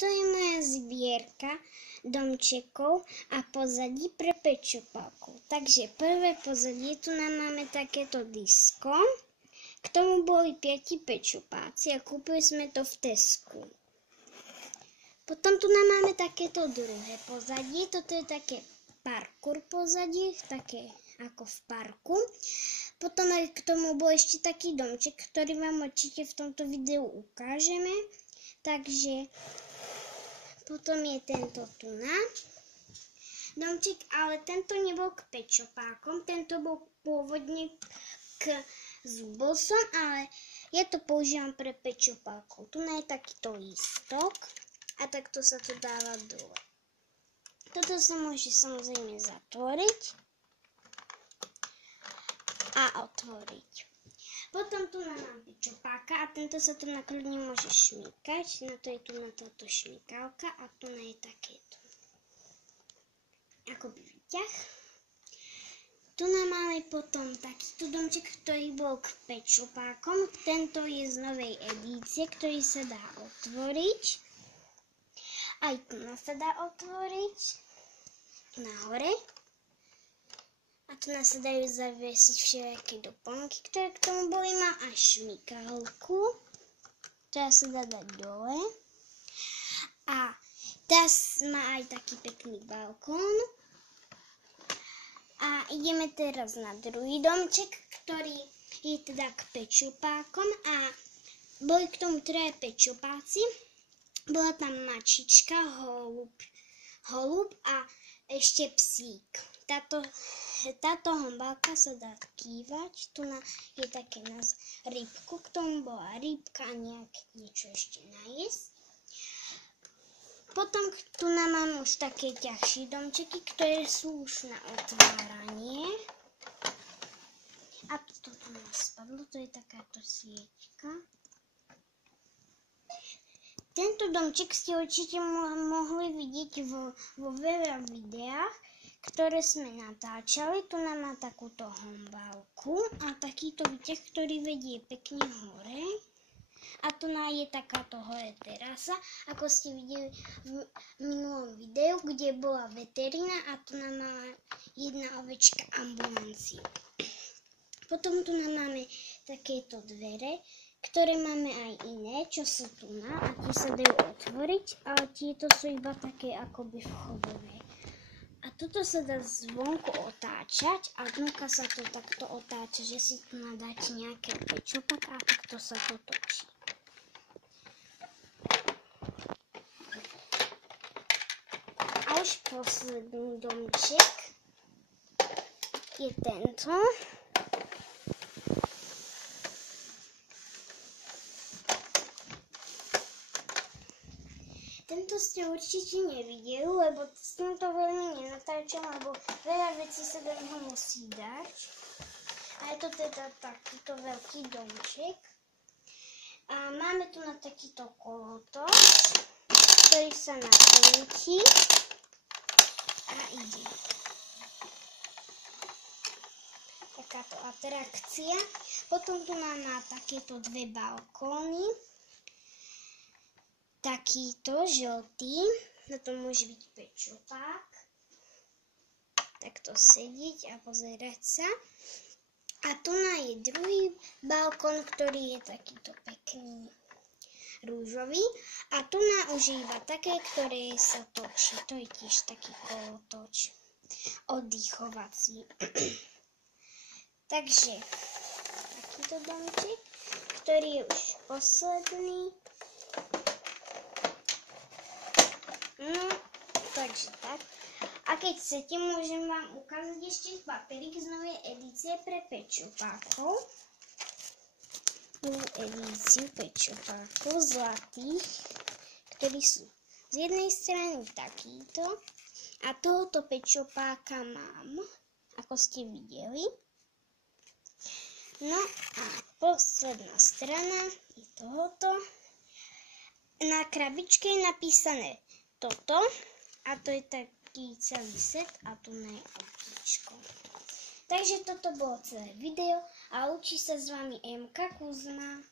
toto je moja zbierka domčekov a pozadí pre pečopálku. Takže prvé pozadie, tu nám máme takéto disko. K tomu boli 5 pečopáci a kúpili sme to v Tesku. Potom tu nám máme takéto druhé pozadie. Toto je také parkour pozadie, také ako v parku. Potom aj k tomu bol ešte taký domček, ktorý vám určite v tomto videu ukážeme. Takže potom je tento tuná domček, ale tento nebol k pečopákom, tento bol pôvodne k zubosom, ale ja to používam pre pečopákov. Tu je takýto lístok a takto sa to dáva dole. Toto sa môže samozrejme zatvoriť a otvoriť. Potom tu mám pečopáka a tento sa tu nakľudne môže šmýkať. Na to je tu na táto šmýkavka a tu je takéto akoby výťah. Tu máme potom takýto domček, ktorý bol k pečopákom. Tento je z novej edície, ktorý sa dá otvoriť. Aj tu sa dá otvoriť. Nahore. A tu sa dajú zaviesiť všelijaké doplnky, ktoré k tomu boli. Mám aj šmykálku, ktorá sa dá dať dole. A teraz má aj taký pekný balkón. A ideme teraz na druhý domček, ktorý je teda k pečopákom. A boli k tomu 3 pečopáci. Bola tam mačička, holub a ešte psík. Táto hombálka sa dá kývať, tu je také na rybku, k tomu bola rybka a niečo ešte najesť. Potom tu máme už také ťažšie domčeky, ktoré sú už na otváranie. A toto tu nás spadlo, to je takáto sieťka. Tento domček ste určite mohli vidieť vo veľa videách, ktoré sme natáčali. Tu nám má takúto hombálku a takýto výťah, ktorý vedie pekne hore. A tu je takáto hore terasa, ako ste videli v minulom videu, kde bola veterina a tu nám mala jedna ovečka ambulanciu. Potom tu máme takéto dvere, ktoré máme aj iné, čo sú tu a tie sa dajú otvoriť, ale tieto sú iba také akoby vchodové. A toto sa dá zvonku otáčať a dnuka sa to takto otáča, že si tu nadáte nejaké pečopak a takto sa to točí. A už posledný domček je tento. Tento ste určite nevideli, lebo s týmto veľmi nenatáčam, lebo veľa vecí sa do neho musí dať. A je to teda takýto veľký domček. A máme tu na takýto kolotoč, ktorý sa nakrúti a ide. Takáto atrakcia. Potom tu máme takéto 2 balkóny. Takýto žltý, na to môže byť pečopák, takto sedieť a pozerať sa. A tu je druhý balkón, ktorý je takýto pekný rúžový. A tu už je iba také, ktoré sa točí. To je tiež taký kolotoč oddychovací. Takže takýto domček, ktorý je už posledný. No, takže tak. A keď chcete, môžem vám ukázať ešte papierik z novej edície pre pečopákov. Novú edíciu pečopákov zlatých, ktorí sú z jednej strany takýto. A tohoto pečopáka mám, ako ste videli. No a posledná strana je tohoto. Na krabičke je napísané toto a to je taký celý set a tu je okičko. Takže toto bolo celé video a učí sa s vami Emka Kuzma.